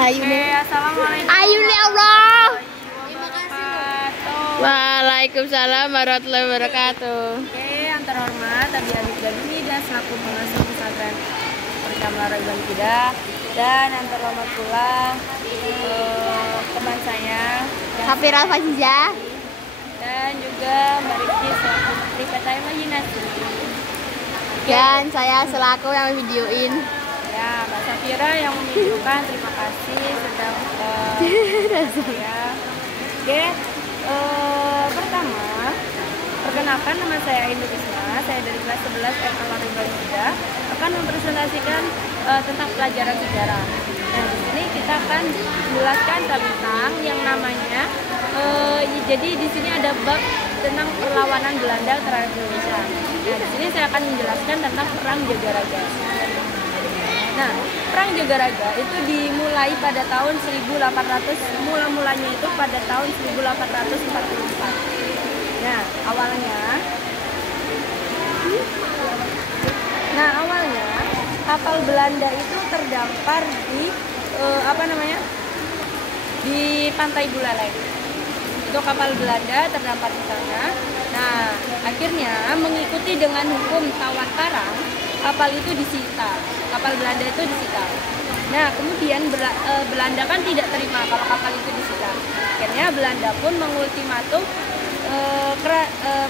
Ayune. Assalamualaikum. Ayune Allah. Terima kasih. Waalaikumsalam warahmatullahi wabarakatuh. Oke, yang terhormat Abi Alif Gaduni dan selaku pengasuh pesantren Perkamara Ibn Kidah, dan yang terhormat pula teman saya Safira Faziza dan juga Mbak Rifki selaku Putri Kata Imajinasi. dan saya selaku yang videoin. Ya, Mbak Safira yang menunjukkan, terima kasih sudah ya. Oke, pertama perkenalkan, nama saya Indu Risma, saya dari kelas 11 Perkamara Ibn Kidah, akan mempresentasikan tentang pelajaran sejarah. Nah, di sini kita akan menjelaskan tentang yang namanya jadi di sini ada bab tentang perlawanan Belanda terhadap Indonesia. Nah, di sini saya akan menjelaskan tentang Perang Jagaraga. Nah, Perang Jagaraga itu dimulai pada tahun 1800, mulanya itu pada tahun 1844. Nah, awalnya kapal Belanda itu terdampar di di pantai Buleleng. Itu kapal Belanda terdampar di sana. Nah, akhirnya mengikuti dengan hukum tawar karang, kapal itu disita. Kapal Belanda itu disita. Nah, kemudian Belanda kan tidak terima kalau kapal itu disita. Akhirnya Belanda pun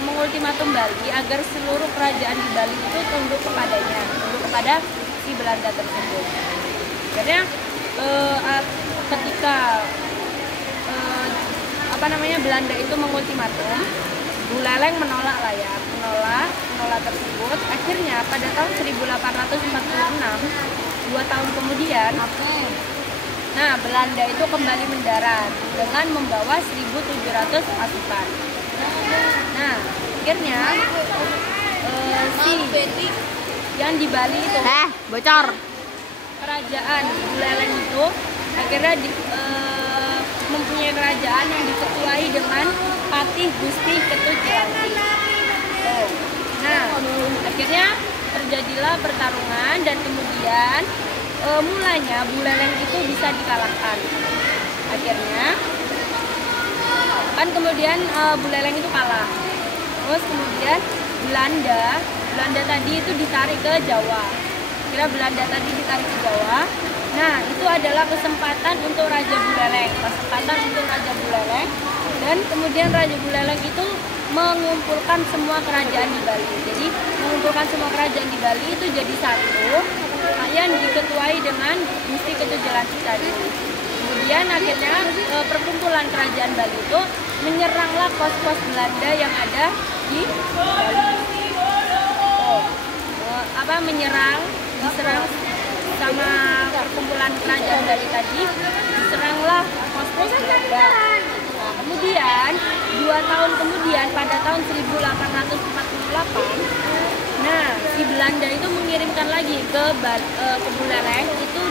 mengultimatum Bali agar seluruh kerajaan di Bali itu tunduk kepada si Belanda tersebut. Akhirnya ketika Belanda itu mengultimatum, Buleleng menolak tersebut. Akhirnya pada tahun 1846, 2 tahun kemudian, nah Belanda itu kembali mendarat dengan membawa 1.700 pasukan. Nah, akhirnya yang di Bali itu bocor. Kerajaan Buleleng itu akhirnya mempunyai kerajaan yang diketuai dengan Patih Gusti Ketujelanti. Nah, akhirnya terjadilah pertarungan dan kemudian mulanya Buleleng itu bisa dikalahkan. Akhirnya kan kemudian Buleleng itu kalah. Terus kemudian Belanda tadi itu ditarik ke Jawa. Kira Belanda tadi ditarik ke Jawa. Nah, itu adalah kesempatan untuk Raja Buleleng. Dan kemudian Raja Buleleng itu mengumpulkan semua kerajaan di Bali. Jadi mengumpulkan semua kerajaan di Bali itu jadi satu, yang diketuai dengan Gusti Ketujelanti tadi. Kemudian akhirnya perkumpulan kerajaan Bali itu menyeranglah pos-pos Belanda yang ada di Bali. Diserang sama perkumpulan kerajaan Bali tadi, diseranglah pos-pos Belanda. Nah, kemudian 2 tahun kemudian pada tahun 1848, nah si Belanda itu mengirimkan lagi ke Buleleng itu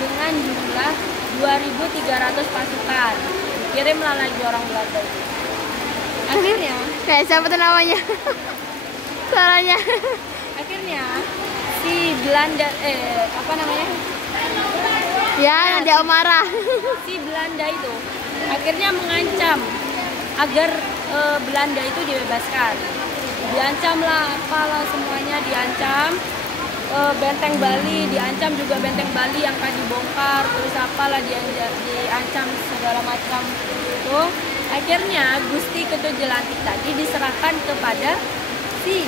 dengan jumlah 2.300 pasukan. Kirimlah lagi orang Belanda itu. Akhirnya Siapa tuh namanya? Suaranya. Akhirnya si Belanda Ya, dia marah. si Belanda itu akhirnya mengancam agar Belanda itu dibebaskan. Diancamlah apalah semuanya diancam. Benteng Bali diancam juga, benteng Bali yang akan dibongkar, terus apalah diancam segala macam itu. Akhirnya Gusti Ketujelanti tadi diserahkan kepada si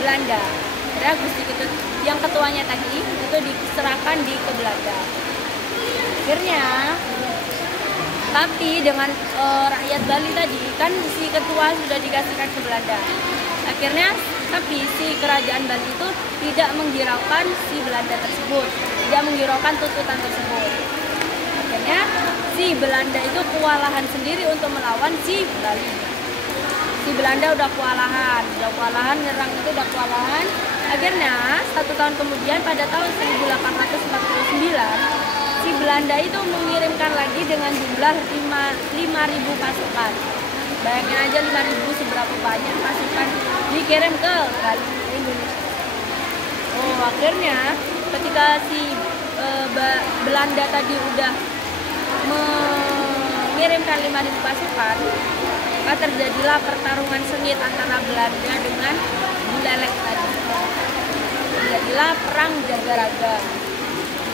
Belanda. Ya, yang ketuanya tadi itu diserahkan ke Belanda. Akhirnya tapi dengan rakyat Bali tadi kan si ketua sudah dikasihkan ke Belanda. Akhirnya tapi si kerajaan Bali itu tidak menghiraukan si Belanda tersebut, tidak menghiraukan tuntutan tersebut. Akhirnya si Belanda itu kewalahan sendiri untuk melawan si Bali. Si Belanda udah kewalahan, nyerang itu udah kewalahan. Akhirnya 1 tahun kemudian pada tahun 1849, si Belanda itu mengirimkan lagi dengan jumlah 5.000 pasukan. Bayangin aja 5.000 seberapa banyak pasukan dikirim ke Indonesia. Akhirnya ketika si Belanda tadi udah mengirimkan 5.000 pasukan, maka terjadilah pertarungan sengit antara Belanda dengan Buleleng tadi. Terjadilah perang Jagaraga.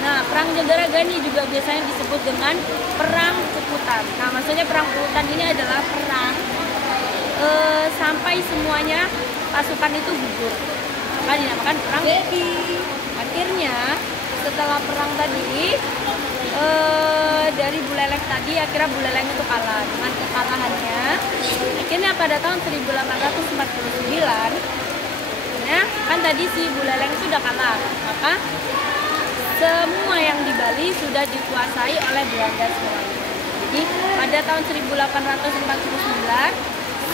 Nah, perang Jagaraga ini juga biasanya disebut dengan perang Puputan. Nah, maksudnya perang Puputan ini adalah perang sampai semuanya pasukan itu gugur, maka dinamakan perang Puputan. Akhirnya setelah perang tadi dari Buleleng tadi, akhirnya Buleleng itu kalah. Dengan kekalahannya, akhirnya pada tahun 1849, nah kan tadi si Buleleng itu sudah kalah, maka semua yang di Bali sudah dikuasai oleh Belanda semuanya. Jadi pada tahun 1849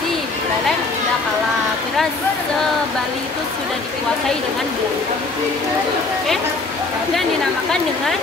si Buleleng sudah kalah. Kira se-Bali itu sudah dikuasai dengan Belanda. Oke, yang dinamakan dengan